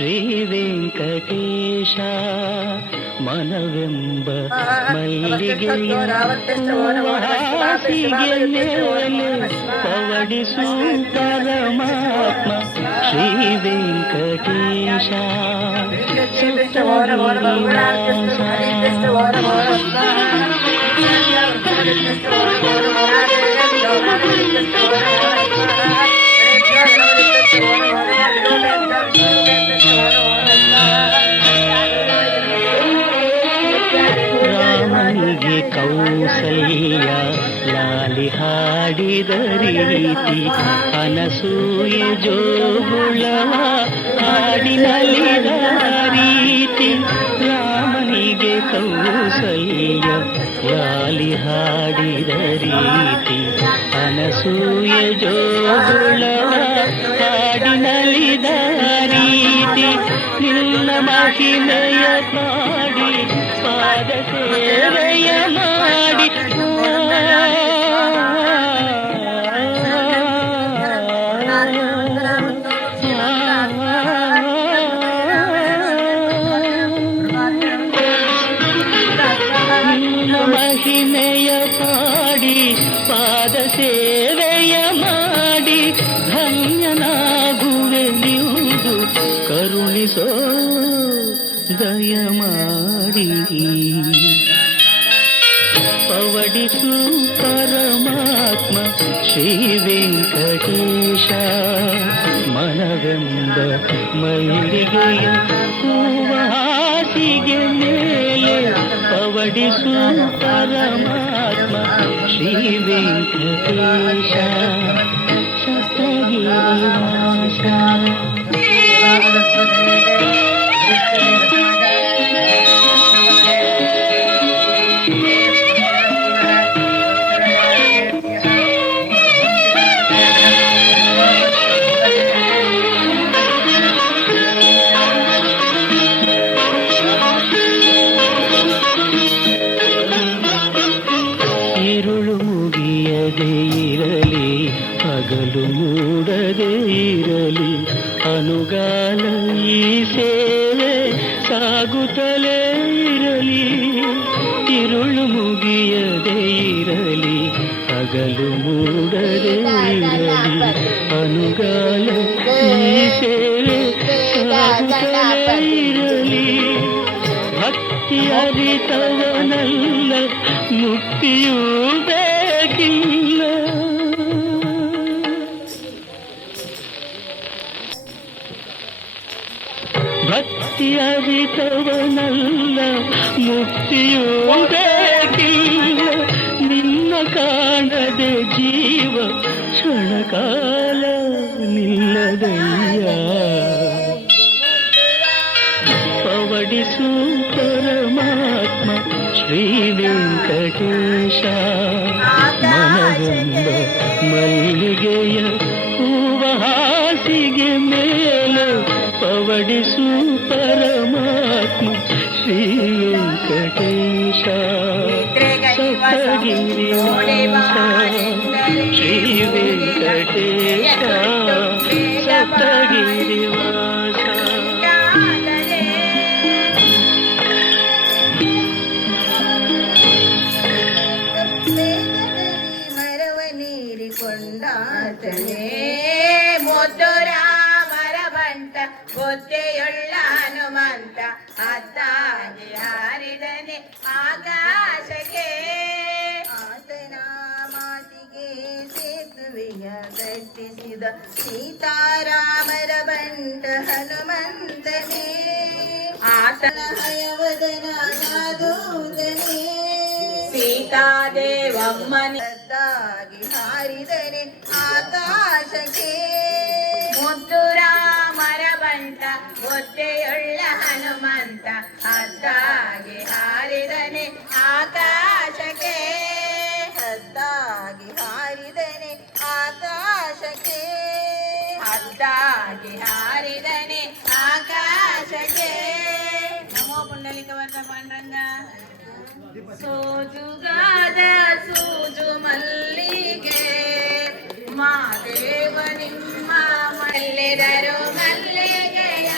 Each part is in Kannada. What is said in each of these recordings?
ಶ್ರೀ ವೆಂಕಟೇಶ ಮನವೆಂಬ ಮಲ್ಲಿಗೆಯ ಹಾಸಿಗೆ ಮೇಲೆ ಪವಡಿಸು ಪರಮಾತ್ಮ ಶ್ರೀ ವೆಂಕಟೇಶ ರಾಮನಿಗೆ ಕೌಸಲ್ಯ ಲಾಲಿ ಹಾಡಿದ ರೀತಿ ಅನಸೂಯೆ ಜೋಗುಳವ ಹಾಡಿನಲಿದ ರೀತಿ ರಾಮನಿಗೆ ಕೌಸಲ್ಯ ಲಾಲಿ ಹಾಡಿದ ರೀತಿ ಅನಸೂಯೆ ಜೋಗುಳವ ಹಾಡಿನಲಿದ ರೀತಿ ನಿನ್ನ ಮಹಿಮೆಯ ಪಾಡಿ ಪಾದ ಸೇವೆಯ ಮಾಡಿ ನಿನ್ನ ಮಹಿಮೆಯ ಪಾಡಿ ಪಾದ ಸೇವೆಯ ಮಾಡಿ ಧನ್ಯನಾಗುವೆ ನಿವುದು ಕರುಣಿಸೋ ದಯ ಮಾಡಿ ಪವಡಿಸು ಪರಮಾತ್ಮ ಶ್ರೀ ವೆಂಕಟೇಶ ಮನವೆಂಬ ಮಲ್ಲಿಗೆಯ ಹೂವ ಹಾಸಿಗೆ ಮೇಲೆ ಪವಡಿಸು ಪರಮಾತ್ಮ ಶ್ರೀ ವೆಂಕಟೇಶ ಸಪ್ತಗಿರಿವಾಸ ഇരുಳು ಮುಗಿಯದೇ ಇರಲಿ ಹಗಲು ಮೂಡದೇ ಇರಲಿ ಅನುಗಾಲ ಈ ಸೇವೆ ಸಾಗುತ್ತಲೇ ಇರಲಿ ഇരുಳು ಮುಗಿಯದೇ ಇರಲಿ ಹಗಲು ಮೂಡದೇ ಇರಲಿ ಅನುಗಾಲ ಈ ಸೇವೆ ಸಾಗುತ್ತಲೇ ಇರಲಿ ಭಕ್ತಿ ಅರಿತವನಲ್ಲ ಮುಕ್ತಿಯೂ ಬೇಕಿಲ್ಲ ಭಕ್ತಿ ಅರಿತವನಲ್ಲ ಮುಕ್ತಿಯೂ ಬೇಕಿಲ್ಲ ನಿನ್ನ ಕಾಣದೆ ಜೀವ ಕ್ಷಣಕಾಲ ನಿಲ್ಲದಯ್ಯ ಪವಡಿಸು ಪರಮಾತ್ಮ ಶ್ರೀ ವೆಂಕಟೇಶ ಮನವೆಂಬ ಮಲ್ಲಿಗೆಯ ಹೂವ ಹಾಸಿಗೆ ಮೇಲೆ ಪವಡಿಸು ಪರಮಾತ್ಮ ಶ್ರೀ ವೆಂಕಟೇಶ ಸಪ್ತಗಿರಿವಾಸ ಶ್ರೀ ವೆಂಕಟೇಶ ಸಪ್ತಗಿರಿವಾಸ ಮುದ್ದು ರಾಮರ ಬಂಟ ಗೊತ್ತೆಯುಳ್ಳ ಹನುಮಂತ ಅತ್ತಾಗಿ ಹಾರಿದನೆ ಆಕಾಶಕ್ಕೆ ಆತನ ಮಾತಿಗೆ ಸೇತುವೆಯ ಕಟ್ಟಿಸಿದ ಸೀತಾರಾಮರ ಬಂಟ ಹನುಮಂತನೇ ಆತನ ಹಯವದನಾದೂತನೇ ಸೀತಾದೇವಮ್ಮನಿದ್ದಾಗಿ ಹಾರಿದರೆ ಆಕಾಶಕ್ಕೆ ಮುದ್ದು ರಾಮರ ಬಂಟ ಗೊತ್ತೆಯುಳ್ಳ ಹನುಮಂತ ಅದ್ದಾಗಿ ಹಾರಿದನೆ ಆಕಾಶಕ್ಕೆ ಹದ್ದಾಗಿ ಹಾರಿದನೆ ಆಕಾಶಕ್ಕೆ ಹದ್ದಾಗಿ ಹಾರಿದನೆ ಆಕಾಶಕ್ಕೆ ನಮೋ ಪುಂಡಲಿಕ ವರ್ತ ಪಾಂಡುರಂಗ ಸೋಜುಗಾದ ಸೂಜು ಮಲ್ಲಿಗೆ ಮಾದೇವ ನಿಮ್ಮ ಮಲ್ಲಿದರು ಮಲ್ಲಿಗೆಯ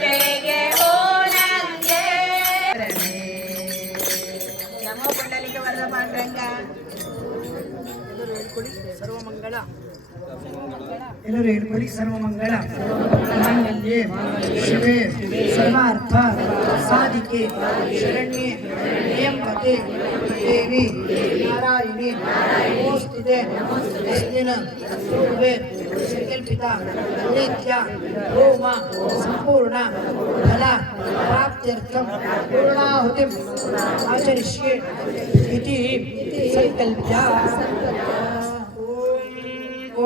ಬೆಳಿಗ್ಗೆ ಹೋನಂಗೆ ನಮೋ ಪುಂಡಲಿಕ ವರದ ಪಾಂಡುರಂಗ. ಸರ್ವಮಂಗಳ ಎಲ್ಲರೂ ಹೇಳ್ಕೊಳ್ಳಿ. ಸರ್ವಮಂಗಳ ಮಾಂಗಲ್ಯೆ ಶಿವೆ ಸರ್ವಾರ್ಥ ಸಾಧಿಕೆ ಶರಣ್ಯೆ ತ್ರ್ಯಂಬಕೆ ದೇವಿ ನಾರಾಯಣಿ ನಮೋಸ್ತುತೆ. ದಿನ ಪೂರ್ವೆ ಸಂಕಲ್ಪಿತ ನಿತ್ಯ ಹೋಮ ಸಂಪೂರ್ಣ ಫಲ ಪ್ರಾಪ್ತ್ಯರ್ಥಂ ಪೂರ್ಣಾಹುತಿಂ ಆಚರಿಷ್ಯೆ ಇತಿ ಸಂಕಲ್ಪ್ಯ.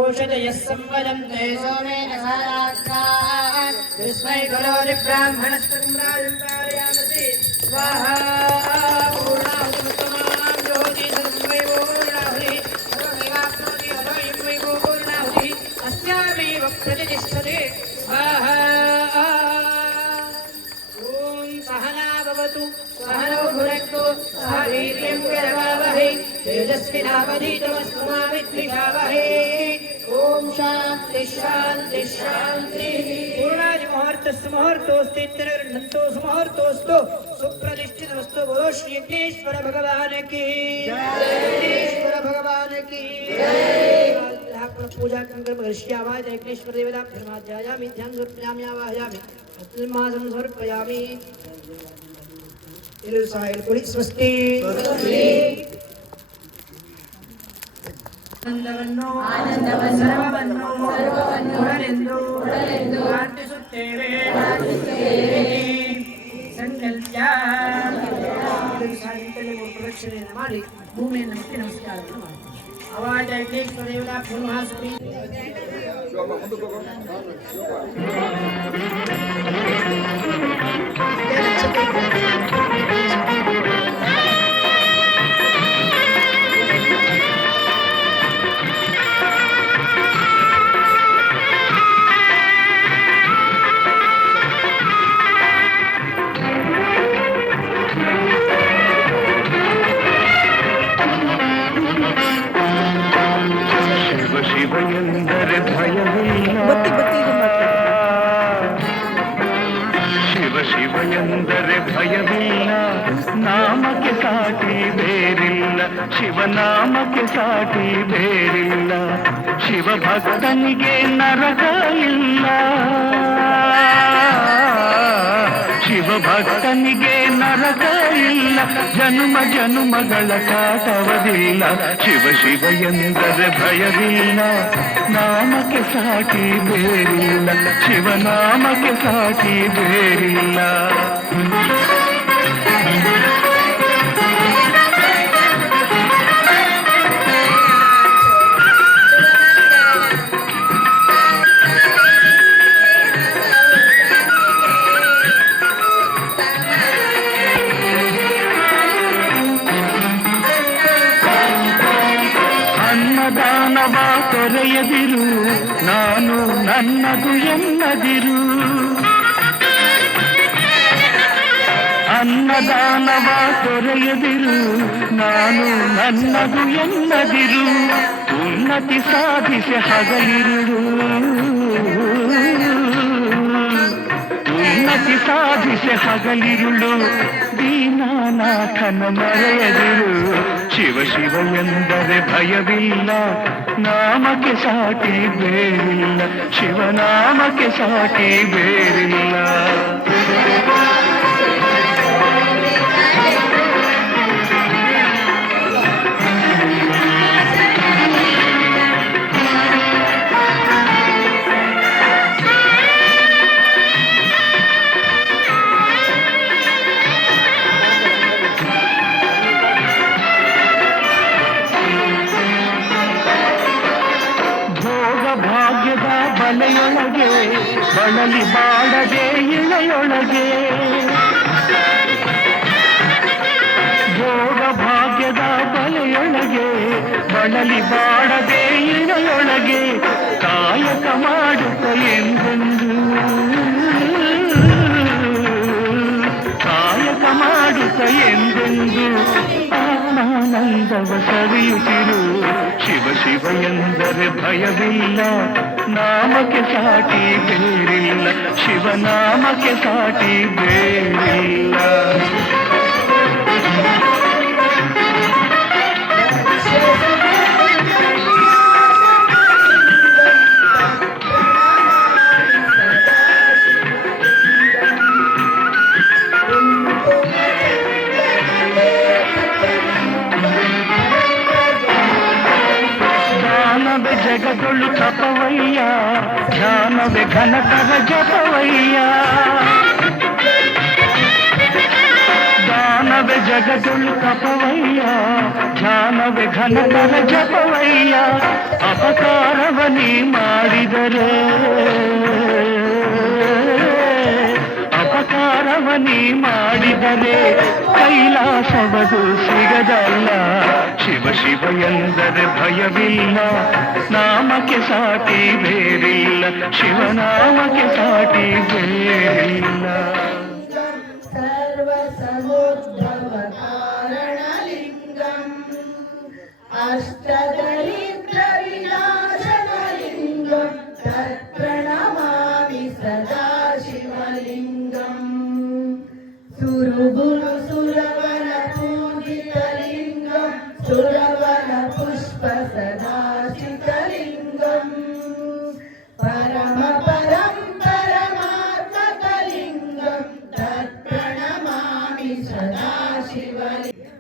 ओषधयः संवदन्ते सोमेन सारात्तात् तस्मै करोति ब्राह्मणस्पतिम्राजन्तारयामसि स्वाहा. पूर्णाहुतिमुत्तमां ज्योति सर्वं वै पूर्णाहुतिः सर्वमेवाप्नोति अभयं वै पूर्णाहुतिः अस्यामेव प्रतिष्ठते स्वाहा. ॐ सहना भवतु सहनौ भुनक्तु सह वीर्यं करवावहै तेजस्विनावधीतमस्तु मा विद्विषावहै. ओम शांति शांति शांति. पूर्णादि मुहूर्तस्य मुहूर्तोऽस्ति इत्यनगृह्णन्तो सुमुहूर्तोऽस्तु सुप्रतिष्ठितमस्तु. बोलो श्री यज्ञेश्वर भगवान की जय. यज्ञेश्वर भगवान की जय. पूजा कर्म करिष्यामि. यज्ञेश्वर देवता धर्माध्यायामि ध्यान समर्पयामि आवाहयामि अत्मासं समर्पयामि. इलु साइल कुली स्वस्ति. ಆನಂದವನ್ನು ಕೊಡಲೆಂದು ಪ್ರಾರ್ಥಿಸುತ್ತೇವೆ. ಸಂಕಲ್ಪ ಪ್ರದಕ್ಷಿಣೆಯನ್ನು ಮಾಡಿ ಭೂಮಿಯನ್ನು ಮುಟ್ಟಿ ನಮಸ್ಕಾರವನ್ನು ಮಾಡಿ ಅವಾಜ ಯಜ್ಞೇಶ್ವರ ದೇವತಾ ಪೂರ್ಣಾಸುರಿ. ಶಿವ ಎಂದರೆ ಭಯವಿಲ್ಲ. ಶಿವ ಶಿವ ಎಂದರೆ ಭಯವಿಲ್ಲ. ನಾಮಕ್ಕೆ ಸಾಟಿ ಬೇರಿಲ್ಲ. ಶಿವನಾಮಕ್ಕೆ ಸಾಟಿ ಬೇರಿಲ್ಲ. ಶಿವ ಭಕ್ತನಿಗೆ ನರಕ ಇಲ್ಲ. ಶಿವ ಭಕ್ತನಿಗೆ ನರಕ ಇಲ್ಲ. ಜನುಮ ಜನುಮಗಳ ಕಾಟವದಿಲ್ಲ. ಶಿವ ಶಿವ ಎಂದರೆ ಭಯವಿಲ್ಲ. ನಾಮಕ್ಕೆ ಸಾಟಿ ಬೇರಿಲ್ಲ. ಶಿವನಾಮಕ್ಕೆ ಸಾಟಿ ಬೇರಿಲ್ಲ. ಅನ್ನದಾನವ ತೊರೆಯದಿರು. ನಾನು ನನ್ನದು ಎನ್ನದಿರು. ಅನ್ನದಾನವ ತೊರೆಯದಿರು. ನಾನು ನನ್ನದು ಎನ್ನದಿರು. ಉನ್ನತಿ ಸಾಧಿಸಿ ಹಗಲಿರುಳು. ಉನ್ನತಿ ಸಾಧಿಸಿ ಹಗಲಿರುಳು. ದೀನಾನಾಥನ ಮರೆಯದಿರು. ಶಿವ ಶಿವ ಎಂದರೆ ಭಯವಿಲ್ಲ. ನಾಮಕ್ಕೆ ಸಾಟಿ ಬೇರಿಲ್ಲ. ಶಿವನಾಮಕ್ಕೆ ಸಾಟಿ ಬೇರಿಲ್ಲ. ಬಲೆಯೊಳಗೆ ಬಳಲಿ ಬಾಡದೆ ಇಳೆಯೊಳಗೆ. ಭೋಗ ಭಾಗ್ಯದ ಬಲೆಯೊಳಗೆ ಬಳಲಿ ಬಾಡದೆ ಇಳೆಯೊಳಗೆ. ಕಾಯಕ ಮಾಡುತ್ತ ಎಂದೆಂದು. ಕಾಯಕ ಮಾಡುತ್ತ ಎಂದೆಂದು ಆತ್ಮಾನಂದವ ಸವಿಯುತ್ತಿರು. ಶಿವ ಶಿವ ಎಂದರೆ ಎಂದರೆ ಭಯವಿಲ್ಲ, ನಾಮಕ್ಕೆ ಸಾಟಿ ಬೇರಿಲ್ಲ, ಶಿವನಾಮಕ್ಕೆ ಸಾಟಿ ಬೇರಿಲ್ಲ. ಜಗದೊಳು ತಪವಯ್ಯ, ಧ್ಯಾನವೇ ಘನತರ ಜಪವಯ್ಯ. ದಾನವೇ ಜಗದೊಳು ತಪವಯ್ಯ, ಧ್ಯಾನವೇ ಘನತರ ಜಪವಯ್ಯ. ಅಪಕಾರವ ನೀ ಮಾಡಿದರೆ, ಅಪಕಾರವ ನೀ ಮಾಡಿದರೆ ಕೈಲಾಸವದು ಸಿಗದಲ್ಲ. ಶಿವ ಶಿವ ಎಂದರೆ ಭಯವಿಲ್ಲ, ನಾಮಕ್ಕೆ ಸಾಟಿ ಬೇರಿಲ್ಲ, ಶಿವನಾಮಕ್ಕೆ ಸಾಟಿ ಬೇರಿಲ್ಲ. ಸರ್ವ ಸಮುದ್ರವ ಕಾರಣಲಿಂಗಂ ಅಷ್ಟದರಿದ್ರ ವಿನಾಶನಲಿಂಗಂ ತತ್ಪ್ರಣಮಾಮಿ ಸದಾ ಶಿವಲಿಂಗಂ. ಸುರಗುರು ಸುರವನ ಪೂಜಿತಲಿಂಗಂ ಸುರವನ ಪುಷ್ಪ ಸದಾಶಿತಲಿಂಗಂ. ಪರಮ ಪರಂ ಪರಮಾತ್ಮಕಲಿಂಗಂ ತತ್ಪ್ರಣಮಾಮಿ ಸದಾ ಶಿವಲಿಂಗಂ.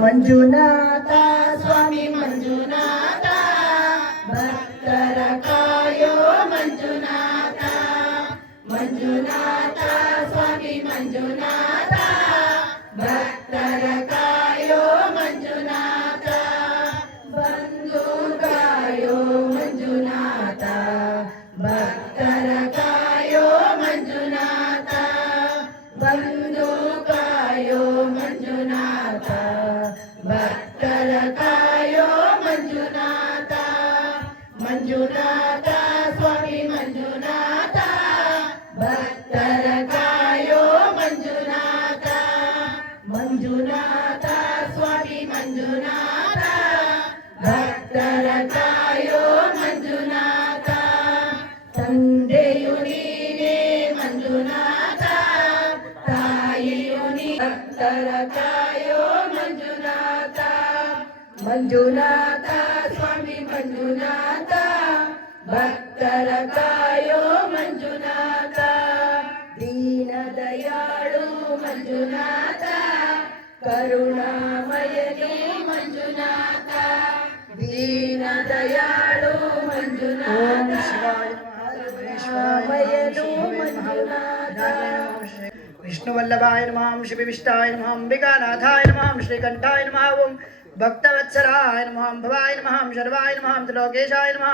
ಮಂಜುನಾಥ ಸ್ವಾಮಿ ಮಂಜುನಾಥ, ಭಕ್ತರ ಕಾಯೋ ಮಂಜುನಾಥ. ಮಂಜುನಾಥ ಸ್ವಾಮಿ ಮಂಜುನಾಥ, ಭಕ್ತರ ಕಾಯೋ ಮಂಜುನಾಥ. ಬಂದು ಕಾಯೋ ಮಂಜುನಾಥ, ಭಕ್ತರ ಕಾಯೋ ಮಂಜುನಾಥ. ಬಂದು ಕಾಯೋ ಮಂಜುನಾಥ, ಭಕ್ತರ ಕಾಯೋ ಮಂಜುನಾಥ. ಮಂಜುನಾಥ ಸ್ವಾಮಿ ಮಂಜುನಾಥ, ಭಕ್ತರ ಕಾಯೋ ಮಂಜುನಾಥ. ಮಂಜುನಾಥ ಸ್ವಾಮಿ ಮಂಜುನಾಥ, ಭಕ್ತರ ಕಾಯೋ ಮಂಜುನಾಥ. ತಂದೆಯು ನೀನೇ ಮಂಜುನಾಥ, ತಾಯಿಯು ನೀ ಭಕ್ತರ ಕಾಯೋ ಮಂಜುನಾಥ. ಮಂಜುನಾಥ ಸ್ವಾಮಿ ಮಂಜುನಾಥ, ಭಕ್ತರ ಕಾಯೋ ಮಂಜುನಾಥ. ದೀನ ದಯಾಳು ಮಂಜುನಾಥ, ಕರುಣಾಮಯನೇ ಮಂಜುನಾಥ. ದೀನ ದಯಾಳು ಮಂಜುನಾಥ, ಕರುಣಾಮಯನು ಮಂಜುನಾಥ. ವಿಷ್ಣುವಲ್ಲಭಾಯ ನಮಃ, ಶಿವವಿಷ್ಟಾಯ ನಮಃ, ಅಂಬಿಕಾನಾಥಾಯ ನಮಃ, ಶ್ರೀಕಂಠಾಯ ನಮಃ, ಓಂ ಭಕ್ತವತ್ಸರಾಯ ನಮಃ, ಭವಾಯ ನಮಃ, ಶರ್ವಾಯ ನಮಃ, ತ್ರಿಲೋಕೇಶಾಯ ನಮಃ,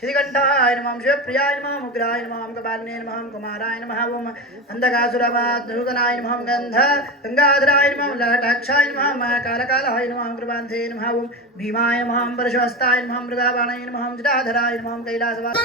ಶ್ರೀಕಂಠಾಯ ನಮಃ, ಶಿವಪ್ರಿಯಾಯ ನಮಃ, ಉಗ್ರಾಯ ನಮಃ, ಕಪಾಲಿನೇ ನಮಃ, ಕುಮಾರಾಯ ನಮಃ, ಓಂ ಅಂಧಕಾಸುರವಾದ್ನೂತನಾಯ ನಮಃ, ಗಂಗಾಧರಾಯ ನಮಃ, ಲಲಾಟಾಕ್ಷಾಯ ನಮಃ, ಕಾಲಕಾಲಾಯ ನಮಃ, ಕೃಪಾಂಧೇ ನಮಃ, ಓಂ ಭೀಮಾಯ ನಮಃ, ಪರಶುಹಸ್ತಾಯ ನಮಃ, ಮೃಗಾಬಾಣಾಯ ನಮಃ, ಜಟಾಧರಾಯ ನಮಃ, ಕೈಲಾಸವಾಸ.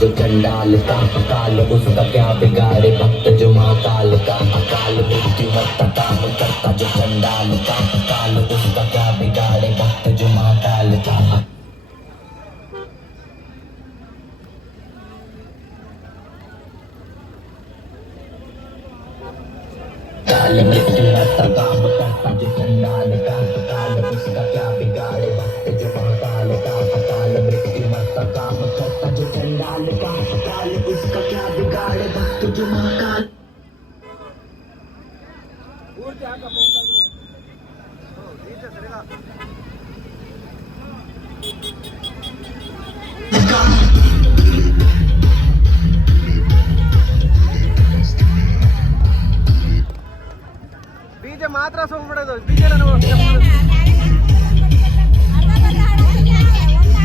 जो चंडाल का अकाल उसका क्या बिगाड़े भक्त जो महाकाल का अकाल मृत्यु मरता काम करता जो चंडाल का अकाल उसका क्या बिगाड़े भक्त जो महाकाल का काल मृत्यु मरता काम करता जो चंडाल का अकाल उसका क्या बिगाड़े भक्त जो महाकाल का अकाल मृत्यु मरता काम करता जो चंडाल का अकाल उसका क्या बिगाड़े भक्त जो महाकाल ಬೀಜ ಮಾತ್ರ ಸೋಗ್ಬಿಡೋದು ಬೀಜ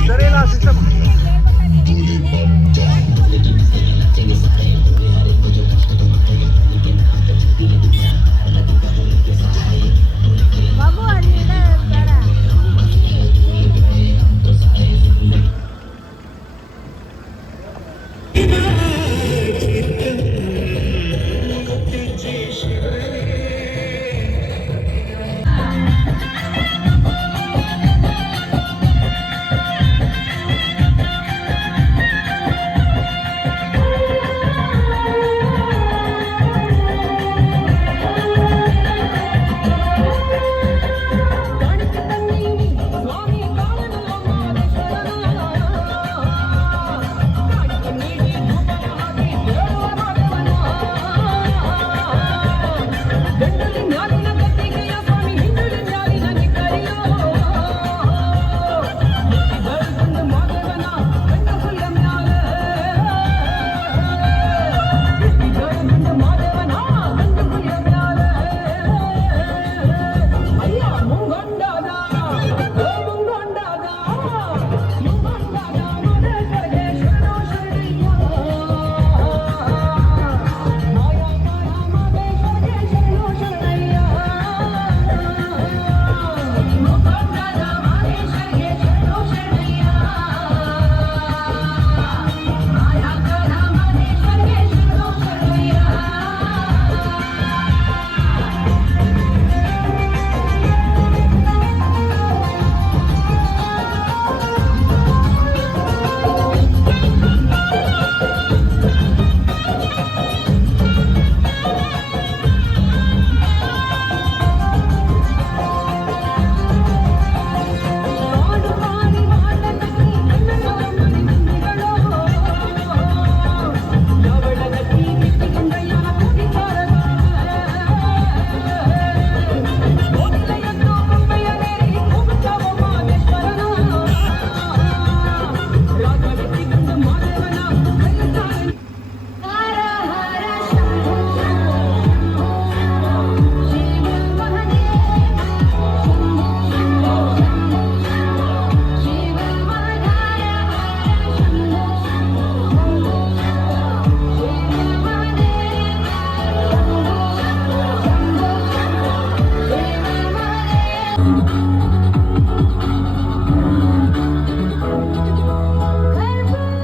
ಸರಿ ಇಲ್ಲ ಸಿಸ್ಟಮ್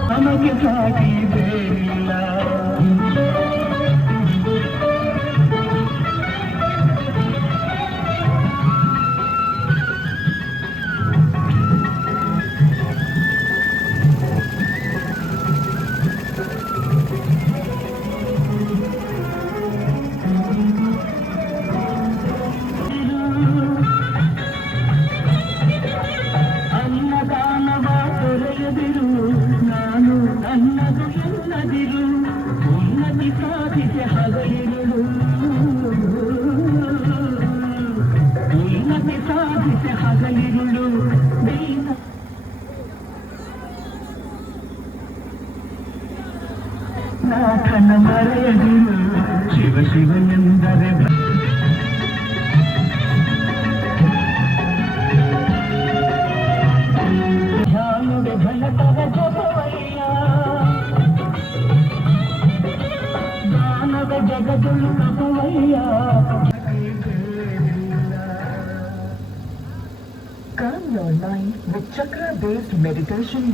ನಮಗೆ ಸಾಟಿ ಬೇರಿಲ್ಲ ಅನ್ನದಾನವ ತೊರೆಯದಿರು ನಾನು ನನ್ನದು ಎನ್ನದಿರು ಉನ್ನತಿ ಸಾಧಿಸಿ ಹಗಲಿರುಳು ಉನ್ನತಿ ಸಾಧಿಸಿ ಹಗಲಿರುಳು ನಾಥನ ಮರೆಯದಿರು ಶಿವ ಶಿವ ಎಂದರೆ ಘನತರ ಜಪವಯ್ಯ ಜ್ಞಾನದ ಜಗದಳು ತಪವಯ್ಯ Calm your mind with chakra-based meditation.